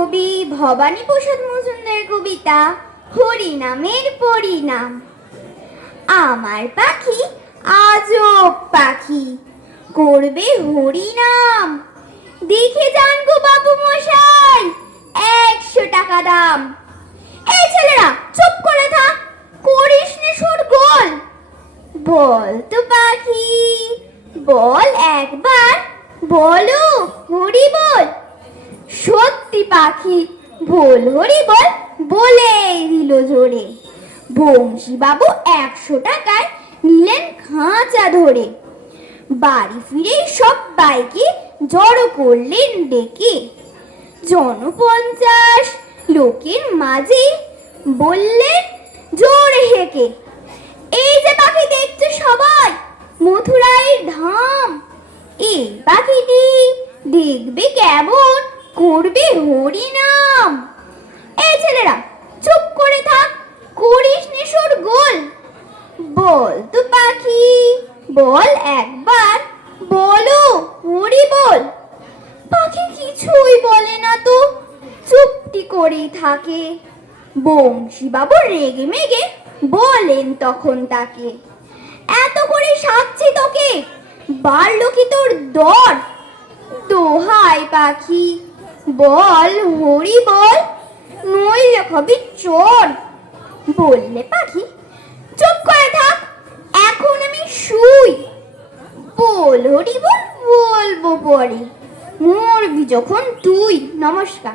কবি ভবানীপ্রসাদ মজুমদারের কবিতা হরিনামের পরিণাম। আমার পাখি আজব পাখি, করবে হরিনাম। দেখে যান গো বাবু মশাই, 100 টাকা দাম। এই ছেলেরা চুপ করে থাক, করিস নে শোরগোল। বল তো পাখি, বল একবার, বলো হরি বল। সত্যি পাখি বল হরি বল, বলেই দিল জোরে। বংশী বাবু 100 টাকায় নিলেন খাঁচা ধরে। বাড়ি ফিরে সবাইকে জড়ো করলেন ডেকে। 50 লোকের মাঝে বললেন জোরে হেঁকে, এই যে পাখি দেখছো সবাই, মথুরাইয়ের ধাম। এই পাখিটি দেখবে কেমন, করবে হরিনাম। এই ছেলেরা চুপ করে থাক, করিস নে শোরগোল। বল তো পাখি, বল একবার, বলো হরি বল। পাখি কিছুই বলে না তো, চুপটি করেই থাকে। বংশী বাবু রেগে মেগে বলেন তখন তাকে, এত করে সাধছি তোকে, বাড়লো কি তোর দর? দোহাই পাখি বল হরি বল, নইলে হবি চোর। বললে পাখি চুপ করে থাক, এখন আমি শুই। বল হরি বল, বলবো পরে, মরবি যখন তুই। নমস্কার।